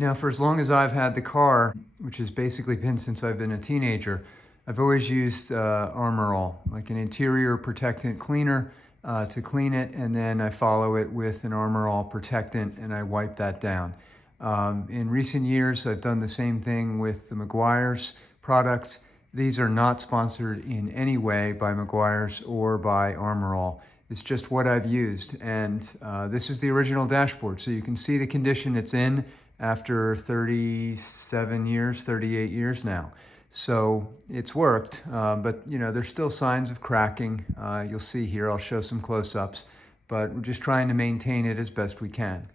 Now, for as long as I've had the car, which has basically been since I've been a teenager, I've always used Armor All, like an interior protectant cleaner to clean it, and then I follow it with an Armor All protectant and I wipe that down. In recent years, I've done the same thing with the Meguiar's products. These are not sponsored in any way by Meguiar's or by Armor All. It's just what I've used, and this is the original dashboard, so you can see the condition it's in after 37 years, 38 years now. So it's worked, but you know, there's still signs of cracking. You'll see here, I'll show some close-ups, but we're just trying to maintain it as best we can.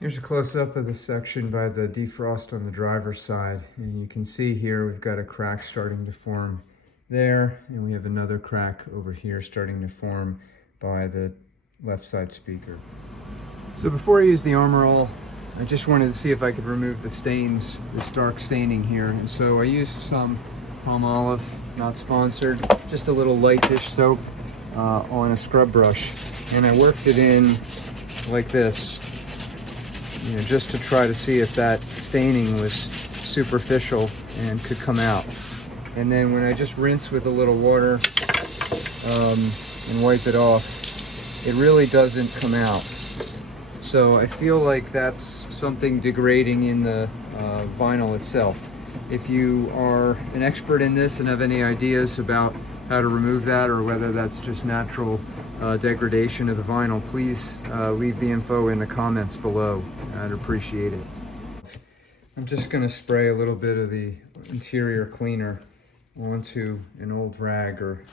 Here's a close-up of the section by the defrost on the driver's side, and you can see here we've got a crack starting to form there, and we have another crack over here starting to form by the left side speaker. So before I use the Armor All, I just wanted to see if I could remove the stains, this dark staining here. And so I used some Palmolive, not sponsored, just a little light dish soap on a scrub brush. And I worked it in like this, you know, just to try to see if that staining was superficial and could come out. And then when I just rinse with a little water and wipe it off, it really doesn't come out. So I feel like that's something degrading in the vinyl itself. If you are an expert in this and have any ideas about how to remove that, or whether that's just natural degradation of the vinyl, please leave the info in the comments below. I'd appreciate it. I'm just going to spray a little bit of the interior cleaner onto an old rag or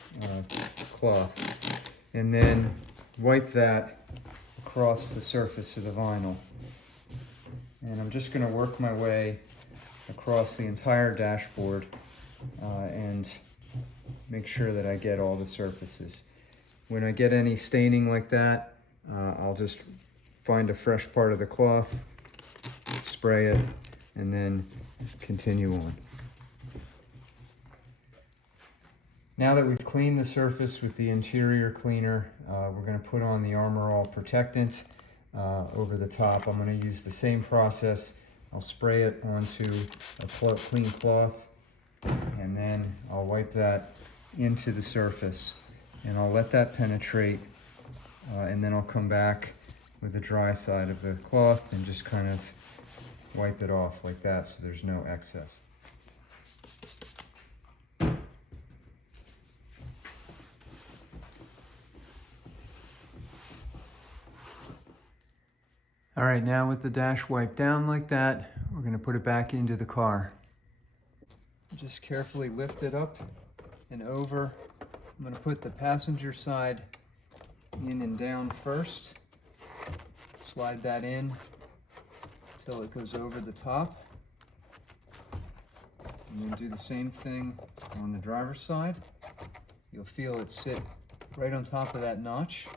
cloth, and then wipe that across the surface of the vinyl. And I'm just going to work my way across the entire dashboard and make sure that I get all the surfaces. When I get any staining like that, I'll just find a fresh part of the cloth, spray it, and then continue on. Now that we've cleaned the surface with the interior cleaner, we're going to put on the Armor All protectant over the top. I'm going to use the same process. I'll spray it onto a clean cloth, and then I'll wipe that into the surface, and I'll let that penetrate, and then I'll come back with the dry side of the cloth and just kind of wipe it off like that so there's no excess. All right, now with the dash wiped down like that, we're going to put it back into the car. Just carefully lift it up and over. I'm going to put the passenger side in and down first. Slide that in until it goes over the top. And then do the same thing on the driver's side. You'll feel it sit right on top of that notch.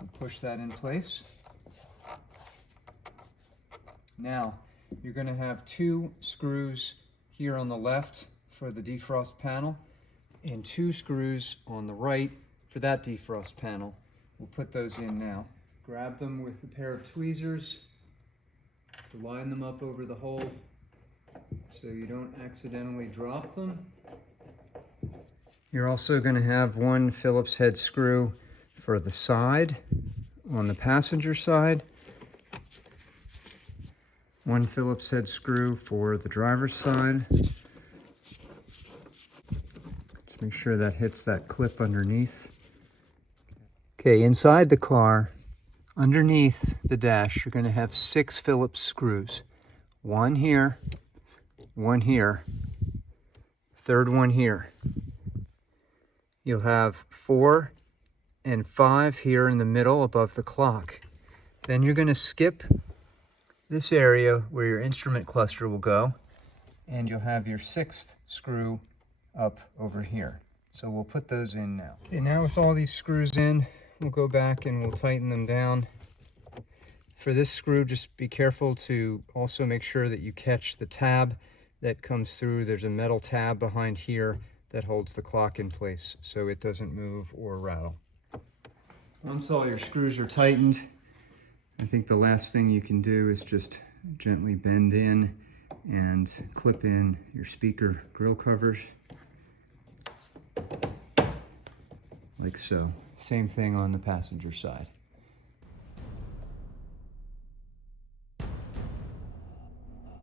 And push that in place. Now, you're going to have two screws here on the left for the defrost panel and two screws on the right for that defrost panel. We'll put those in now. Grab them with a pair of tweezers to line them up over the hole so you don't accidentally drop them. You're also going to have one Phillips head screw for the side on the passenger side, one Phillips head screw for the driver's side. Just make sure that hits that clip underneath. Okay, inside the car, underneath the dash, you're going to have 6 Phillips screws. One here, third one here. You'll have 4 and 5 here in the middle above the clock. Then you're going to skip this area where your instrument cluster will go, and you'll have your 6th screw up over here. So we'll put those in now. Okay, now with all these screws in, we'll go back and we'll tighten them down. For this screw, just be careful to also make sure that you catch the tab that comes through. There's a metal tab behind here that holds the clock in place so it doesn't move or rattle. Once all your screws are tightened, I think the last thing you can do is just gently bend in and clip in your speaker grill covers, like so. Same thing on the passenger side.